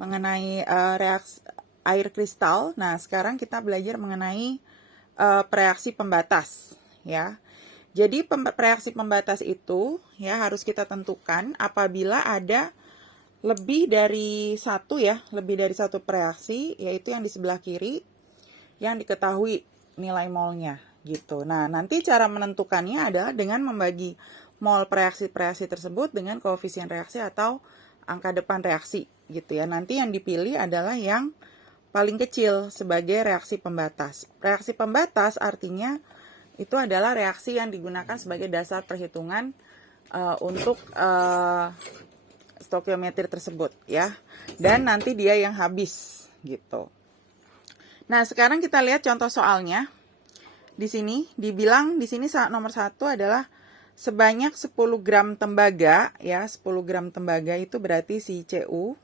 mengenai reaksi air kristal. Nah, sekarang kita belajar mengenai reaksi pembatas, ya. Jadi reaksi pembatas itu ya harus kita tentukan apabila ada lebih dari satu reaksi, yaitu yang di sebelah kiri yang diketahui nilai molnya gitu. Nah, nanti cara menentukannya adalah dengan membagi mol reaksi-reaksi tersebut dengan koefisien reaksi atau angka depan reaksi gitu ya. Nanti yang dipilih adalah yang paling kecil sebagai reaksi pembatas. Reaksi pembatas artinya itu adalah reaksi yang digunakan sebagai dasar perhitungan untuk stokiometri tersebut ya. Dan nanti dia yang habis gitu. Nah, sekarang kita lihat contoh soalnya. Di sini dibilang nomor 1 adalah sebanyak 10 gram tembaga ya, 10 gram tembaga itu berarti si Cu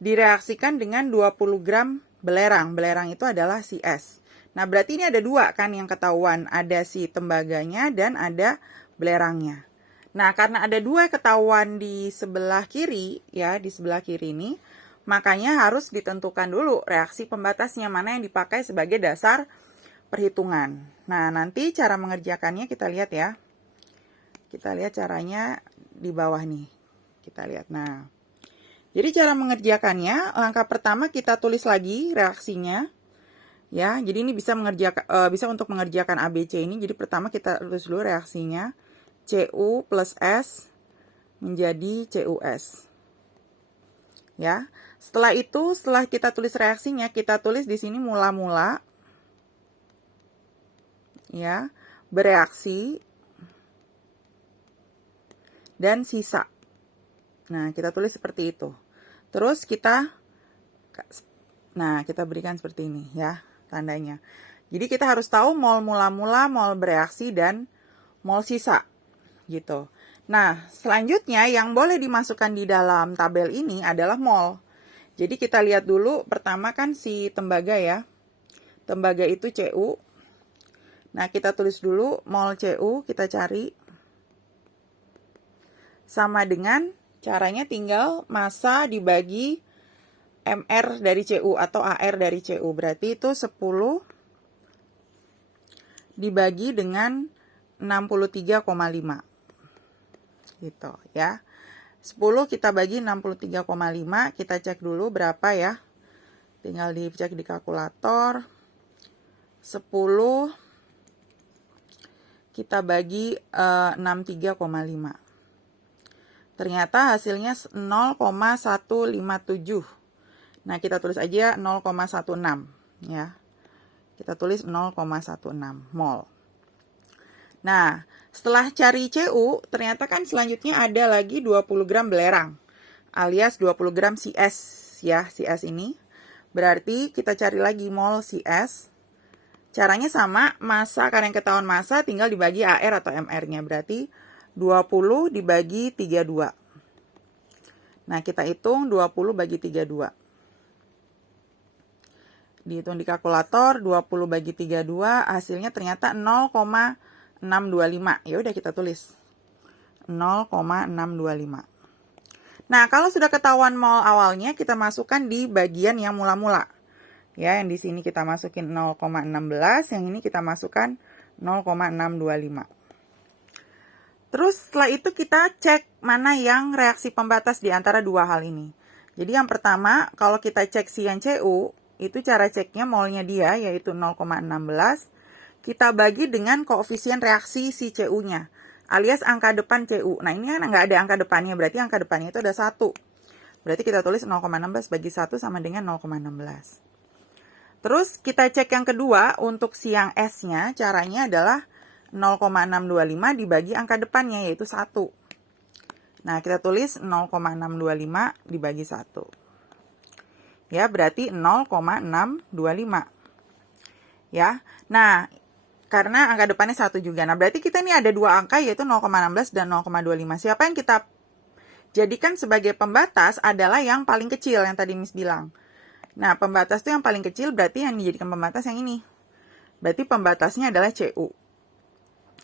direaksikan dengan 20 gram belerang. Belerang itu adalah si S. Nah, berarti ini ada dua kan yang ketahuan. Ada si tembaganya dan ada belerangnya. Nah, karena ada dua ketahuan di sebelah kiri, ya, di sebelah kiri ini, makanya harus ditentukan dulu reaksi pembatasnya mana yang dipakai sebagai dasar perhitungan. Nah, nanti cara mengerjakannya kita lihat ya. Kita lihat caranya di bawah nih. Kita lihat. Nah, jadi cara mengerjakannya, langkah pertama kita tulis lagi reaksinya. Ya, jadi ini bisa untuk mengerjakan ABC ini. Jadi pertama kita tulis dulu reaksinya. Cu plus S menjadi CuS. Ya. Setelah itu, setelah kita tulis reaksinya, kita tulis di sini mula-mula ya, bereaksi dan sisa. Nah, kita tulis seperti itu. Terus kita berikan seperti ini ya, tandanya. Jadi kita harus tahu mol mula-mula, mol bereaksi, dan mol sisa. Gitu. Nah, selanjutnya yang boleh dimasukkan di dalam tabel ini adalah mol. Jadi kita lihat dulu, pertama kan si tembaga ya. Tembaga itu Cu. Nah, kita tulis dulu mol Cu, kita cari. Sama dengan caranya tinggal massa dibagi MR dari Cu atau AR dari Cu. Berarti itu 10 dibagi dengan 63,5. Gitu ya. 10 kita bagi 63,5, kita cek dulu berapa ya. Tinggal dicek di kalkulator. 10 kita bagi 63,5. Ternyata hasilnya 0,157. Nah, kita tulis aja 0,16 ya. Kita tulis 0,16 mol. Nah, setelah cari Cu, ternyata kan selanjutnya ada lagi 20 gram belerang. Alias 20 gram CS ya, CS ini. Berarti kita cari lagi mol CS. Caranya sama, massa karena yang ketahuan massa tinggal dibagi AR atau MR-nya. Berarti 20 dibagi 32. Nah, kita hitung 20 bagi 32. Dihitung di kalkulator, 20 bagi 32, hasilnya ternyata 0,625. Ya udah kita tulis 0,625. Nah, kalau sudah ketahuan mol awalnya, kita masukkan di bagian yang mula-mula. Ya, yang di sini kita masukin 0,16, yang ini kita masukkan 0,625. Terus setelah itu kita cek mana yang reaksi pembatas di antara dua hal ini. Jadi yang pertama, kalau kita cek si yang Cu, itu cara ceknya molnya dia, yaitu 0,16. Kita bagi dengan koefisien reaksi si Cu-nya, alias angka depan Cu. Nah, ini kan nggak ada angka depannya, berarti angka depannya itu ada 1. Berarti kita tulis 0,16 bagi 1 sama dengan 0,16. Terus kita cek yang kedua, untuk si yang S-nya, caranya adalah 0,625 dibagi angka depannya, yaitu 1. Nah, kita tulis 0,625 dibagi 1. Ya, berarti 0,625. Ya, nah, karena angka depannya 1 juga. Nah, berarti kita ini ada dua angka, yaitu 0,16 dan 0,25. Siapa yang kita jadikan sebagai pembatas adalah yang paling kecil, yang tadi Miss bilang. Nah, pembatas itu yang paling kecil, berarti yang dijadikan pembatas yang ini. Berarti pembatasnya adalah Cu.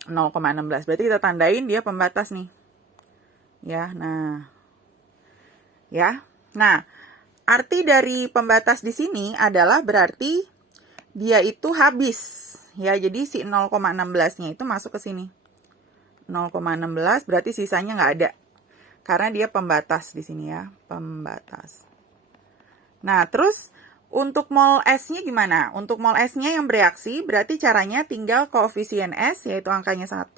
0,16. Berarti kita tandain dia pembatas nih. Ya, nah. Ya. Nah, arti dari pembatas di sini adalah berarti dia itu habis. Ya, jadi si 0,16-nya itu masuk ke sini. 0,16 berarti sisanya nggak ada. Karena dia pembatas di sini ya, pembatas. Nah, terus untuk mol S-nya gimana? Untuk mol S-nya yang bereaksi, berarti caranya tinggal koefisien S, yaitu angkanya 1,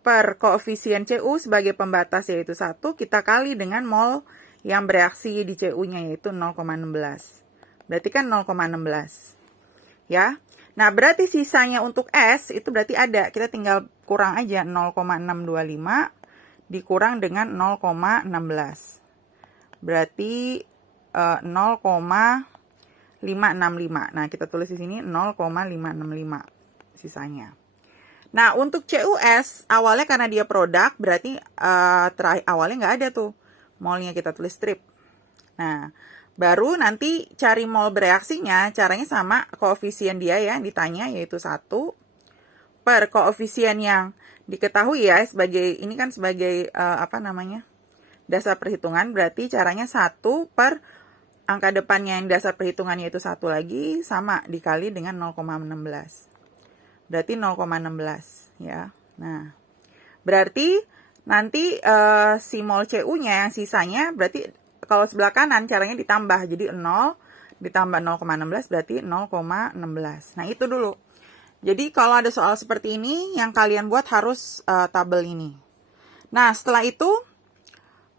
per koefisien CU sebagai pembatas, yaitu 1, kita kali dengan mol yang bereaksi di CU-nya, yaitu 0,16. Berarti kan 0,16. Ya. Nah, berarti sisanya untuk S itu berarti ada. Kita tinggal kurang aja 0,625 dikurang dengan 0,16. Berarti 0,565. Nah, kita tulis di sini 0,565 sisanya. Nah, untuk CUS awalnya karena dia produk berarti awalnya nggak ada tuh. Molnya kita tulis strip. Nah, baru nanti cari mol bereaksinya, caranya sama koefisien dia ya, yang ditanya yaitu 1 per koefisien yang diketahui ya, sebagai ini kan sebagai dasar perhitungan, berarti caranya 1 per angka depannya yang dasar perhitungannya itu 1 lagi, sama dikali dengan 0,16. Berarti 0,16 ya. Nah, berarti nanti si mol CU-nya yang sisanya berarti kalau sebelah kanan caranya ditambah, jadi 0 ditambah 0,16 berarti 0,16. Nah, itu dulu. Jadi kalau ada soal seperti ini, yang kalian buat harus tabel ini. Nah, setelah itu,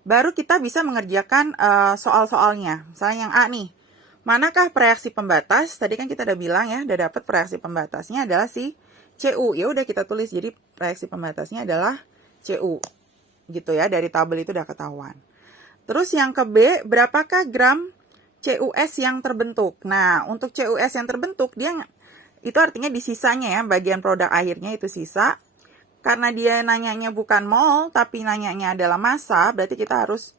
baru kita bisa mengerjakan soal-soalnya. Misalnya yang A nih, manakah reaksi pembatas? Tadi kan kita udah bilang ya, udah dapat reaksi pembatasnya adalah si CU. Ya udah kita tulis, jadi reaksi pembatasnya adalah CU. Gitu ya, dari tabel itu udah ketahuan. Terus yang ke B, berapakah gram CUS yang terbentuk? Nah, untuk CUS yang terbentuk, dia itu artinya di sisanya ya, bagian produk akhirnya itu sisa. Karena dia nanyanya bukan mol, tapi nanyanya adalah massa, berarti kita harus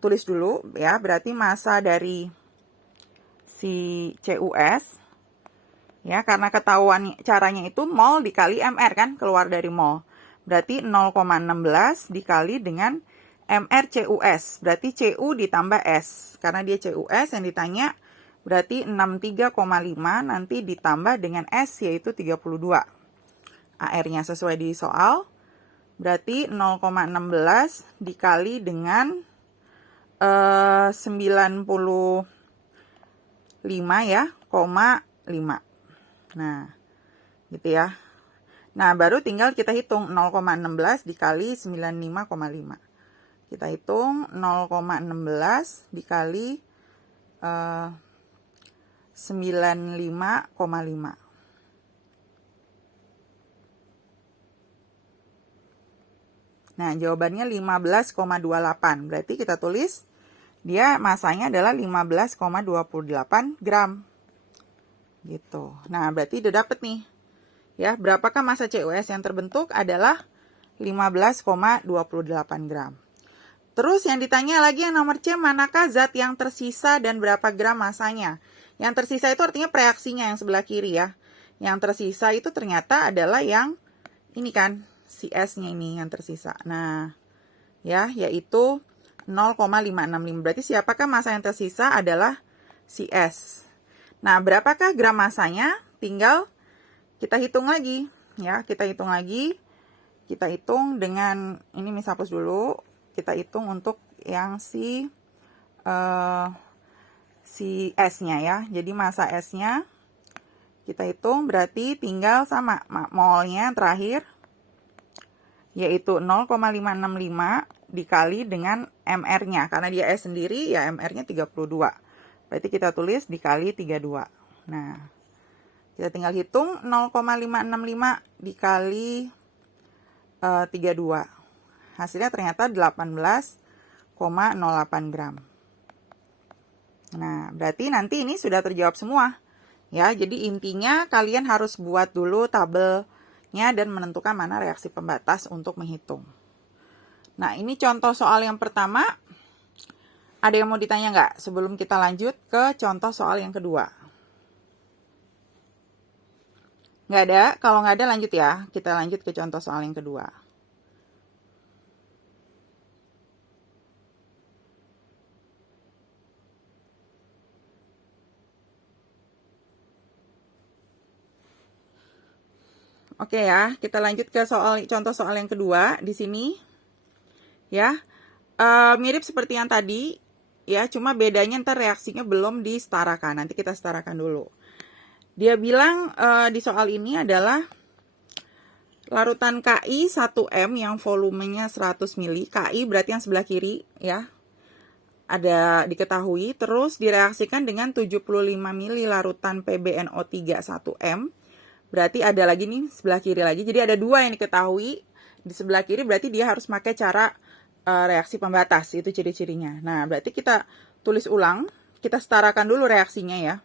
tulis dulu ya, berarti massa dari si CUS. Ya, karena ketahuan caranya itu mol dikali MR kan, keluar dari mol. Berarti 0,16 dikali dengan MR CUS, berarti CU ditambah S. Karena dia CUS yang ditanya, berarti 63,5 nanti ditambah dengan S, yaitu 32. AR-nya sesuai di soal, berarti 0,16 dikali dengan 95 ya, 5. Nah, gitu ya. Nah, baru tinggal kita hitung 0,16 dikali 95,5. Kita hitung 0,16 dikali 95,5. Nah, jawabannya 15,28. Berarti kita tulis dia masanya adalah 15,28 gram. Gitu. Nah, berarti udah dapet nih. Ya, berapakah massa CUS yang terbentuk adalah 15,28 gram. Terus yang ditanya lagi yang nomor C, manakah zat yang tersisa dan berapa gram masanya? Yang tersisa itu artinya reaksinya yang sebelah kiri ya. Yang tersisa itu ternyata adalah yang ini kan, si S-nya ini yang tersisa. Nah, ya, yaitu 0,565. Berarti siapakah massa yang tersisa adalah si S. Nah, berapakah gram masanya? Tinggal kita hitung lagi. Ya, kita hitung lagi. Kita hitung dengan, ini misal hapus dulu. Kita hitung untuk yang si S-nya ya. Jadi massa S-nya kita hitung berarti tinggal sama molnya terakhir yaitu 0,565 dikali dengan MR-nya. Karena dia S sendiri ya MR-nya 32. Berarti kita tulis dikali 32. Nah, kita tinggal hitung 0,565 dikali 32. Hasilnya ternyata 18,08 gram. Nah, berarti nanti ini sudah terjawab semua. Ya, jadi intinya kalian harus buat dulu tabelnya dan menentukan mana reaksi pembatas untuk menghitung. Nah, ini contoh soal yang pertama. Ada yang mau ditanya nggak sebelum kita lanjut ke contoh soal yang kedua? Nggak ada? Kalau nggak ada lanjut ya. Kita lanjut ke contoh soal yang kedua. Oke ya, kita lanjut ke contoh soal yang kedua di sini. Ya, mirip seperti yang tadi, ya, cuma bedanya ntar reaksinya belum disetarakan. Nanti kita setarakan dulu. Dia bilang di soal ini adalah larutan Ki 1M yang volumenya 100 mili. Ki berarti yang sebelah kiri, ya. Ada diketahui, terus direaksikan dengan 75 mili larutan PbNO3 1M. Berarti ada lagi nih sebelah kiri lagi. Jadi ada dua yang diketahui. Di sebelah kiri berarti dia harus pakai cara reaksi pembatas. Itu ciri-cirinya. Nah, berarti kita tulis ulang. Kita setarakan dulu reaksinya ya.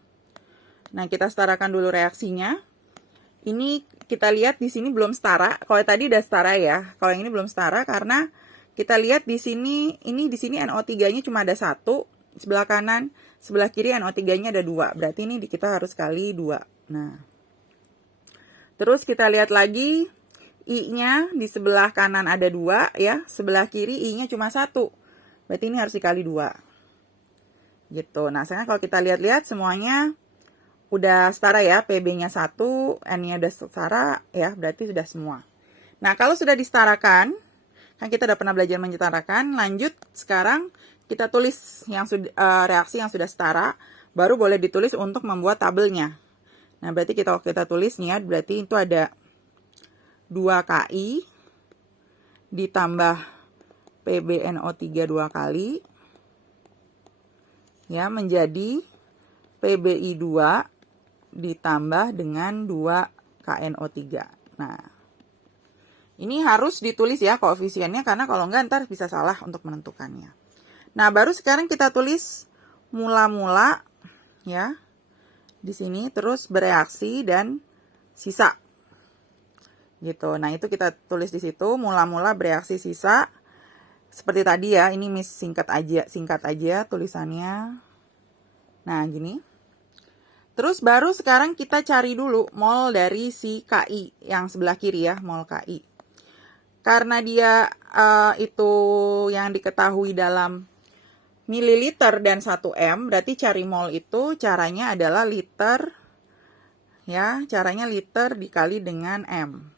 Nah, kita setarakan dulu reaksinya. Ini kita lihat di sini belum setara. Kalau tadi udah setara ya. Kalau yang ini belum setara karena kita lihat di sini, di sini NO3-nya cuma ada 1 sebelah kanan, sebelah kiri NO3-nya ada 2. Berarti ini kita harus kali 2. Nah. Terus kita lihat lagi I-nya di sebelah kanan ada 2 ya, sebelah kiri I-nya cuma 1. Berarti ini harus dikali 2. Gitu. Nah, sekarang kalau kita lihat-lihat semuanya udah setara ya, PB-nya 1, N-nya udah setara ya, berarti sudah semua. Nah, kalau sudah disetarakan, kan kita udah pernah belajar menyetarakan, lanjut sekarang kita tulis yang reaksi yang sudah setara, baru boleh ditulis untuk membuat tabelnya. Nah, berarti kita tulis nih ya, berarti itu ada 2Ki ditambah PbNO3 2 kali, ya, menjadi PbI2 ditambah dengan 2KNO3. Nah, ini harus ditulis ya koefisiennya, karena kalau enggak ntar bisa salah untuk menentukannya. Nah, baru sekarang kita tulis mula-mula ya. Di sini terus bereaksi dan sisa. Gitu. Nah, itu kita tulis di situ mula-mula bereaksi sisa. Seperti tadi ya, ini singkat aja tulisannya. Nah, gini. Terus baru sekarang kita cari dulu mol dari si Ki yang sebelah kiri ya, mol Ki. Karena dia itu yang diketahui dalam mililiter dan 1M, berarti cari mol itu caranya adalah liter, ya, caranya liter dikali dengan M.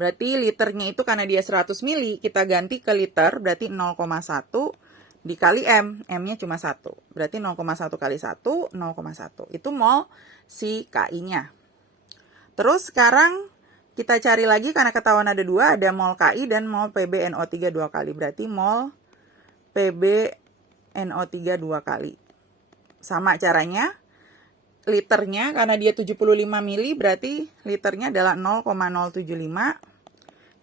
Berarti liternya itu karena dia 100 mili, kita ganti ke liter, berarti 0,1 dikali M, M-nya cuma 1. Berarti 0,1 kali 1, 0,1. Itu mol si Ki-nya. Terus sekarang kita cari lagi karena ketahuan ada 2, ada mol Ki dan mol PbNO3 2 kali. Berarti mol PbNO3 2 kali. Sama caranya, liternya karena dia 75 mili, berarti liternya adalah 0,075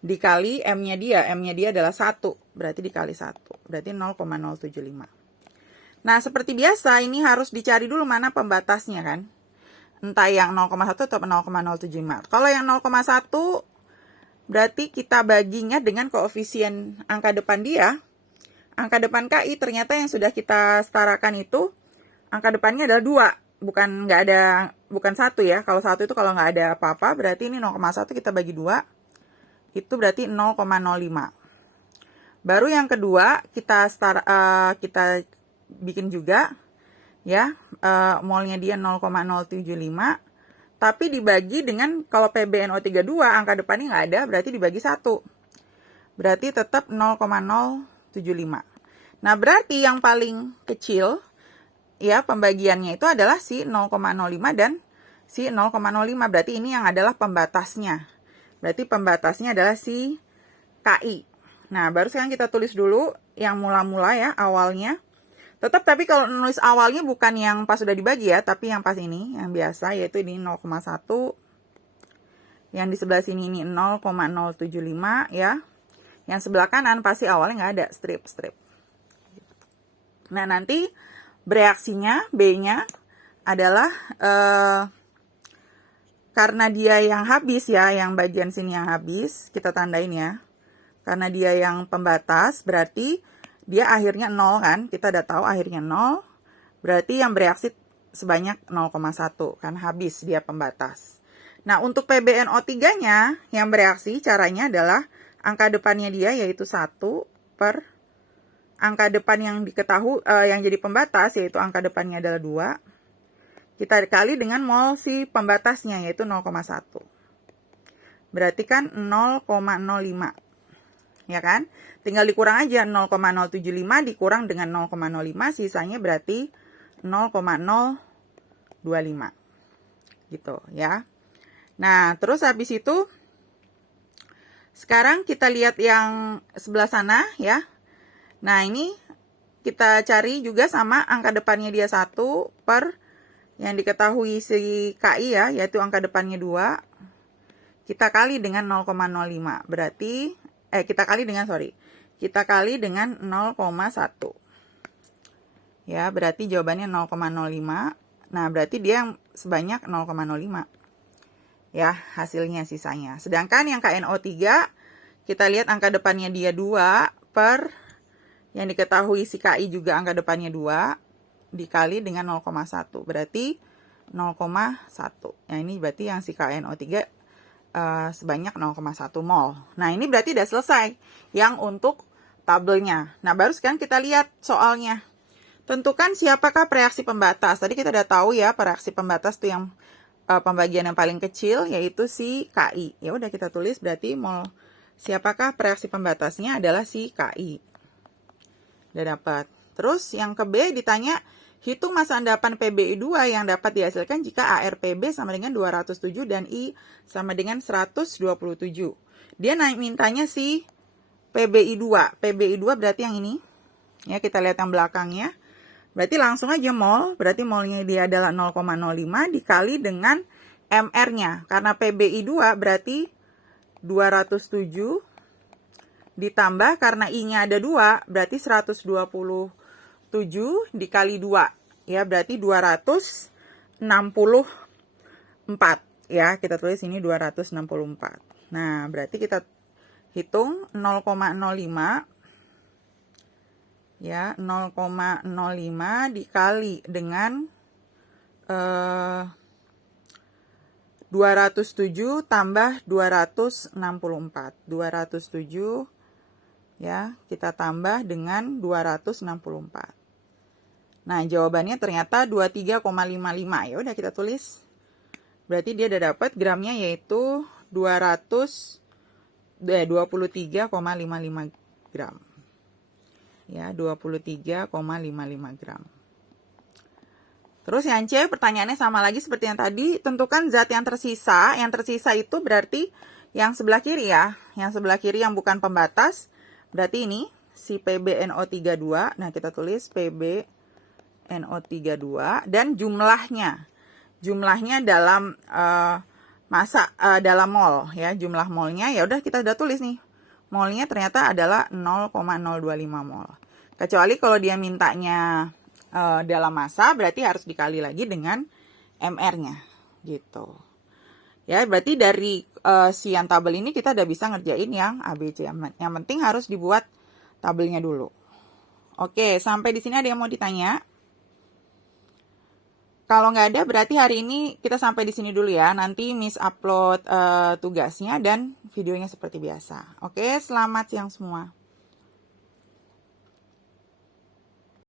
dikali M-nya dia adalah 1, berarti dikali 1, berarti 0,075. Nah, seperti biasa ini harus dicari dulu mana pembatasnya kan. Entah yang 0,1 atau 0,075. Kalau yang 0,1 berarti kita baginya dengan koefisien angka depan dia. Angka depan Ki ternyata yang sudah kita setarakan itu angka depannya adalah 2. Bukan 1 ya. Kalau 1 itu kalau nggak ada apa-apa, berarti ini 0,1 kita bagi 2. Itu berarti 0,05. Baru yang kedua kita bikin juga ya, molnya dia 0,075, tapi dibagi dengan, kalau PbNO3 2 angka depannya nggak ada, berarti dibagi 1. Berarti tetap 0,075. Nah, berarti yang paling kecil ya pembagiannya itu adalah si 0,05 dan si 0,05. Berarti ini yang adalah pembatasnya. Berarti pembatasnya adalah si Ki. Nah, baru sekarang kita tulis dulu yang mula-mula ya, awalnya. Tetap tapi kalau nulis awalnya bukan yang pas sudah dibagi ya, tapi yang pas ini, yang biasa, yaitu ini 0,1. Yang di sebelah sini ini 0,075 ya. Yang sebelah kanan pasti awalnya nggak ada, strip. Nah, nanti bereaksinya, B-nya adalah karena dia yang habis ya, yang bagian sini yang habis, kita tandain ya. Karena dia yang pembatas, berarti dia akhirnya 0 kan, kita udah tahu akhirnya 0, berarti yang bereaksi sebanyak 0,1, kan habis dia pembatas. Nah, untuk PbNO3-nya yang bereaksi, caranya adalah angka depannya dia yaitu 1 per angka depan yang diketahui, yang jadi pembatas, yaitu angka depannya adalah 2, kita kali dengan mol si pembatasnya, yaitu 0,1. Berarti kan 0,05. Ya kan? Tinggal dikurang aja 0,075 dikurang dengan 0,05, sisanya berarti 0,025. Gitu ya. Nah, terus habis itu sekarang kita lihat yang sebelah sana ya. Nah, ini kita cari juga sama angka depannya dia 1 per yang diketahui si KI ya, yaitu angka depannya 2. Kita kali dengan 0,05. Berarti kita kali dengan 0,1. Ya, berarti jawabannya 0,05. Nah, berarti dia yang sebanyak 0,05. Ya, hasilnya sisanya. Sedangkan yang KNO3, kita lihat angka depannya dia 2 per yang diketahui si KI juga angka depannya 2 dikali dengan 0,1. Berarti 0,1. Nah, ini berarti yang si KNO3 sebanyak 0,1 mol. Nah, ini berarti udah selesai yang untuk tabelnya. Nah, baru sekarang kita lihat soalnya. Tentukan siapakah reaksi pembatas. Tadi kita udah tahu ya, reaksi pembatas itu yang pembagian yang paling kecil, yaitu si KI. Ya udah kita tulis berarti mol siapakah reaksi pembatasnya adalah si KI. Udah dapat. Terus yang ke B ditanya, hitung massa endapan PBI2 yang dapat dihasilkan jika ARPB sama dengan 207 dan I sama dengan 127. Dia mintanya si PBI2. PBI2 berarti yang ini. Ya, kita lihat yang belakangnya. Berarti langsung aja mol, berarti molnya dia adalah 0,05 dikali dengan MR-nya. Karena PBI2 berarti 207 ditambah karena I-nya ada 2, berarti 127 dikali 2. Ya, berarti 264. Ya, kita tulis ini 264. Nah, berarti kita hitung 0,05. Ya, 0,05 dikali dengan 207 tambah 264. 207 ya, kita tambah dengan 264. Nah, jawabannya ternyata 23,55. Ya udah kita tulis. Berarti dia udah dapat gramnya yaitu 23,55 gram. Ya, 23,55 gram. Terus yang C, pertanyaannya sama lagi seperti yang tadi. Tentukan zat yang tersisa. Yang tersisa itu berarti yang sebelah kiri ya. Yang sebelah kiri yang bukan pembatas. Berarti ini, si PbNO32. Nah, kita tulis PbNO32. Dan jumlahnya. Jumlahnya dalam dalam mol. Ya, jumlah molnya. Ya udah kita udah tulis nih. Molnya ternyata adalah 0,025 mol. Kecuali kalau dia mintanya dalam massa, berarti harus dikali lagi dengan MR-nya. Gitu. Ya, berarti dari sian tabel ini kita udah bisa ngerjain yang ABC. Yang penting harus dibuat tabelnya dulu. Oke, sampai di sini ada yang mau ditanya? Kalau nggak ada, berarti hari ini kita sampai di sini dulu ya. Nanti Miss upload tugasnya dan videonya seperti biasa. Oke, selamat siang semua.